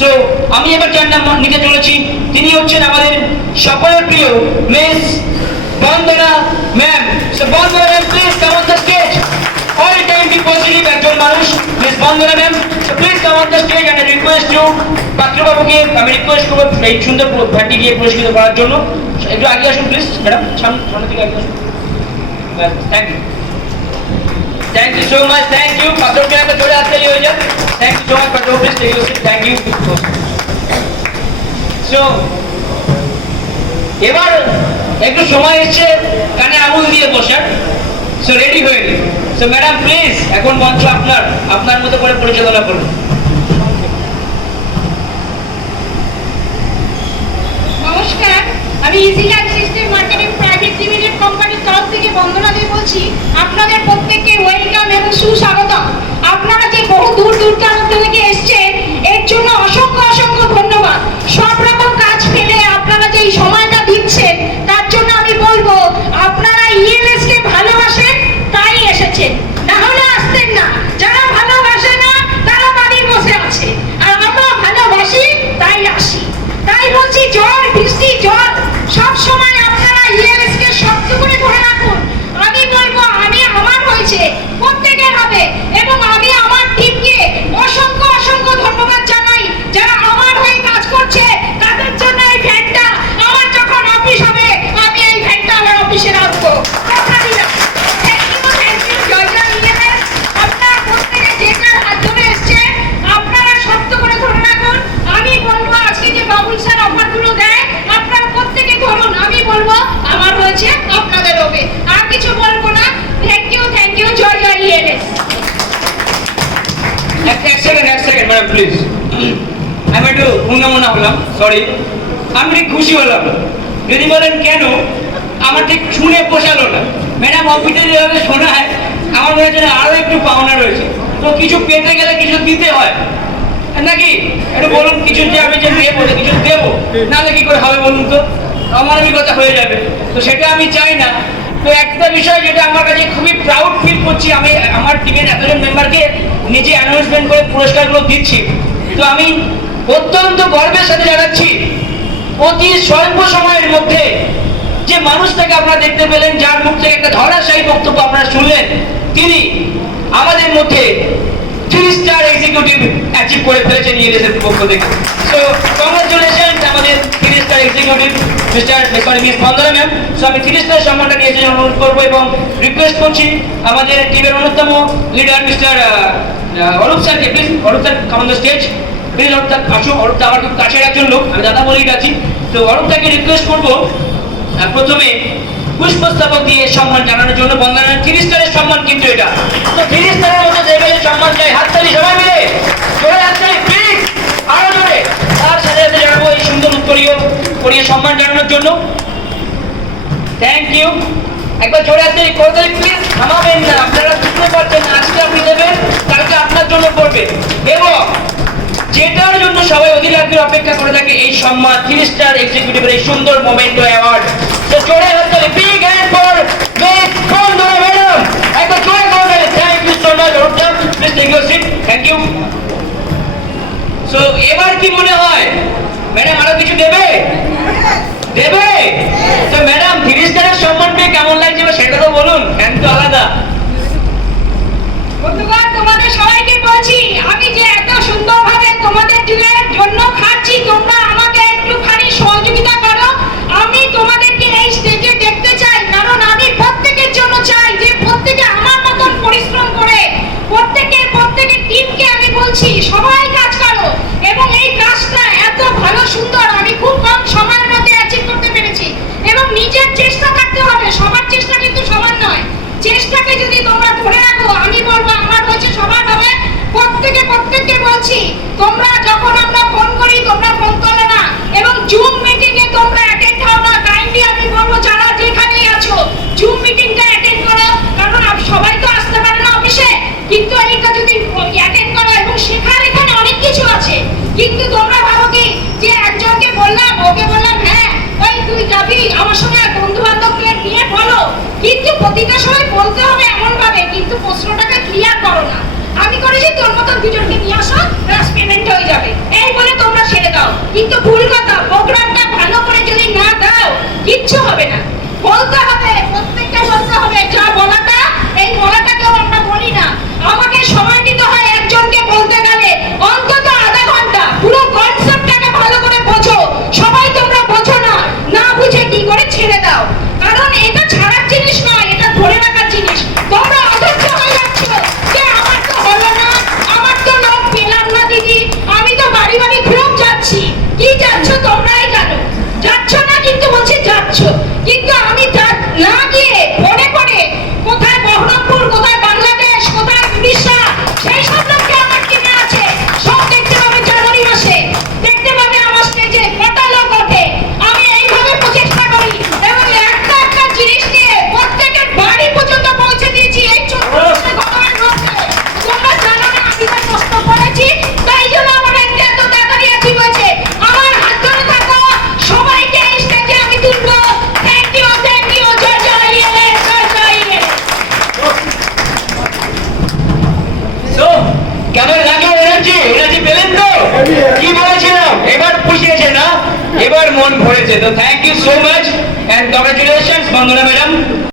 So আমি এবার যার নাম নিতে চলেছি, তিনি হচ্ছেন আমাদের সকলের প্রিয় miss Vandana ma'am so Vandana ma'am please come on the stage all time be positive একজন মানুষ miss Vandana ma'am please come on the stage and request you পাত্রবাবুকে আমি রিকোয়েস্ট করব এই সুন্দর ভ্যাটি দিয়ে পুরস্কৃত করার জন্য। একটু আগে আসুন প্লিজ ম্যাডাম সামনে সামনে আগে আসুন। Thank you thank you so much thank you পাত্রকে একটা জোরে হাত please take you thank you so এবার একটু সময় এসছে, কানে আঙুল দিয়ে বসার সো রেডি হয়ে নিন সো ম্যাডাম প্লিজ এখন মঞ্চ আপনার আপনার মতো করে পরিচালনা করুন। নমস্কার, আমি easy system marketing private limited কোম্পানির তরফ থেকে বন্দনা দিয়ে বলছি, আপনাদের প্রত্যেককে ওয়েলকাম এবং সুস্বাগতম। আপনারা যে বহু দূর দূরান্ত থেকে এসেছেন এর জন্য অসংখ্য অসংখ্য ধন্যবাদ সব রকম কাজ ফেলে আপনারা যে এই সময়টা দিচ্ছেন তার জন্য আমি বলব আপনারা ইএলএস কে ভালোবাসেন তাই এসেছেন না হলে আসতেন না যারা ভালোবাসে না তারা বাড়ি বসে আছে আর আমরা ভালোবাসি তাই আসি তাই বলছি ঝড় বৃষ্টি জল সব সময় আপনারা ইএলএস কে শক্ত করে ধরে রাখুন আমি বলব আমি আমার হয়েছে প্রত্যেকের হবে এবং আমি আমার টিমকে অসংখ্য অসংখ্য ধন্যবাদ জানাই যারা আমার হয়ে কাজ করছে তাদের জন্য এই ভ্যানটা আমার যখন অফিস হবে আমি এই ভ্যানটা আমার অফিসে রাখব কথা দিলাম থ্যাংক ইউ থ্যাংক ইউ জয় জয় ইএলএস আপনারা প্রত্যেকে যে যার হাত ধরে এসছেন আপনারা শক্ত করে ধরে রাখুন আমি বলব আজকে যে বাবুল স্যার অফারগুলো দেয় আপনারা প্রত্যেকে ধরুন আমি বলব আমার হয়েছে আপনাদের হবে আর কিছু বলব না থ্যাংক ইউ থ্যাংক ইউ জয় জয় ইএনএস এক এক সেকেন্ড এক সেকেন্ড ম্যাডাম প্লিজ আমি একটু উন্নমনা হলাম সরি আমি ঠিক খুশি হলাম। যদি বলেন কেন, আমার ঠিক শুনে পোষালো না। ম্যাডাম অফিসে যেভাবে শোনায়, আমার মনে হচ্ছে আরও একটু পাওনা রয়েছে। তো কিছু পেতে গেলে কিছু দিতে হয়। নাকি, একটু বলুন কিছু যে আমি যে দেবো কিছু দেবো। নাহলে কি করে হবে বলুন তো? আমার অভিজ্ঞতা হয়ে যাবে। তো সেটা আমি চাই না। তো একটা বিষয় যেটা আমার কাছে খুবই প্রাউড ফিল করছি, আমি আমার টিমের এতজন মেম্বারকে নিজে অ্যানাউন্সমেন্ট করে পুরস্কারগুলো দিচ্ছি। তো আমি অত্যন্ত গর্বের সাথে জানাচ্ছি, অতি স্বল্প সময়ের মধ্যে যে মানুষটাকে আপনারা দেখতে পেলেন, যার মুখ থেকে একটা ধরাশায়ী বক্তব্য আপনারা শুনলেন, তিনি আমাদের মধ্যে থ্রি স্টার এক্সিকিউটিভ অ্যাচিভ করে ফেলেছেন এর পক্ষ থেকে। সো কংগ্রেচুলেশন আমাদের sorry miss Vandana ma'am so আমি সম্মানটা নিয়ে অনুরোধ করব এবং রিকোয়েস্ট করছি আমাদের টিমের অন্যতম লিডার মিস্টার অরূপ স্যারকে please Arup sir stage please Arup sir Arup আমার খুব কাছের একজন লোক। আমি দাদা বলেই আছি তো, অরূপ দাকে রিকোয়েস্ট করব প্রথমে পুষ্পস্তবক দিয়ে সম্মান জানানোর জন্য বন্দনা থ্রি স্টারের সম্মান কিন্তু এটা। তো থ্রি স্টারের মধ্যে সম্মান চাই। হাততালি সবাই করিয়ে সম্মান জানানোর জন্য। থ্যাংক ইউ একবার জোরে হাততালি করতালি প্লিজ থামাবেন না, আপনারা বুঝতে পারছেন আজকে আপনি দেবেন, কালকে আপনার জন্য করবে এবং যেটার জন্য সবাই অধীর অপেক্ষা করে থাকে, এই সম্মান থ্রি স্টার এক্সিকিউটিভের এই সুন্দর মোমেন্টো অ্যাওয়ার্ড তো জোরে হাততালি big hand for miss Vandana madam একবার জোরে করে thank you so much Arup please take your seat thank you so এবার কি মনে হয়? ম্যাডাম আরও কিছু দেবে? দেবে? তো ম্যাডাম তিরিশ স্টারের সম্মান পেয়ে কেমন লাগছে? সেটা তো বলুন তো আলাদা। তোমাদের সবাইকে বলছি আমি যে এত সুন্দরভাবে তোমাদের দিনের জন্য খাচ্ছি তোমরা আমাকে একটুখানি সহযোগিতা করো আমি তোমাদেরকে এই স্টেজে দেখতে চাই কারণ আমি প্রত্যেকের জন্য চাই যে প্রত্যেকে আমার মতন পরিশ্রম করে প্রত্যেকের প্রত্যেকের টিমকে আমি বলছি সবাই কাজ করো এবং এই কাজটা এত ভালো সুন্দর আমি খুব কম সময়ের মধ্যে অ্যাচিভ করতে পেরেছি এবং নিজের চেষ্টা থাকতে হবে সবার চেষ্টা কিন্তু সমান নয় চেষ্টাকে যদি তোমরা ধরে রাখো আমি বলব আমার হচ্ছে সবার হবে প্রত্যেকে প্রত্যেককে বলছি তোমরা যখন আমরা ফোন করি তোমরা ফোন করো না এবং জুম মিটিং এ তোমরা অ্যাটেন্ড হও না কাইন্ডলি আমি বলব যারা যেখানেই আছো জুম মিটিংটা অ্যাটেন্ড করো কারণ আপ- সবাই তো আসতে পারে না অফিসে কিন্তু এইটা যদি অ্যাটেন্ড করো এবং শেখার এখানে অনেক কিছু আছে কিন্তু তোমরা ভাবো কি যে একজনকে বললাম ওকে বললাম হ্যাঁ ওই তুই যাবি? আমার সঙ্গে বন্ধু বান্ধবদের নিয়ে বলো। কিন্তু প্রতিটা সময় বলতে হবে এমন ভাবে কিন্তু প্রশ্নটাকে ক্লিয়ার করো না। আমি করেছি, তোর মতন দুজনকে নিয়ে আসো মন ভরেছে তো thank you so much and congratulation বন্ধুরা ম্যাডাম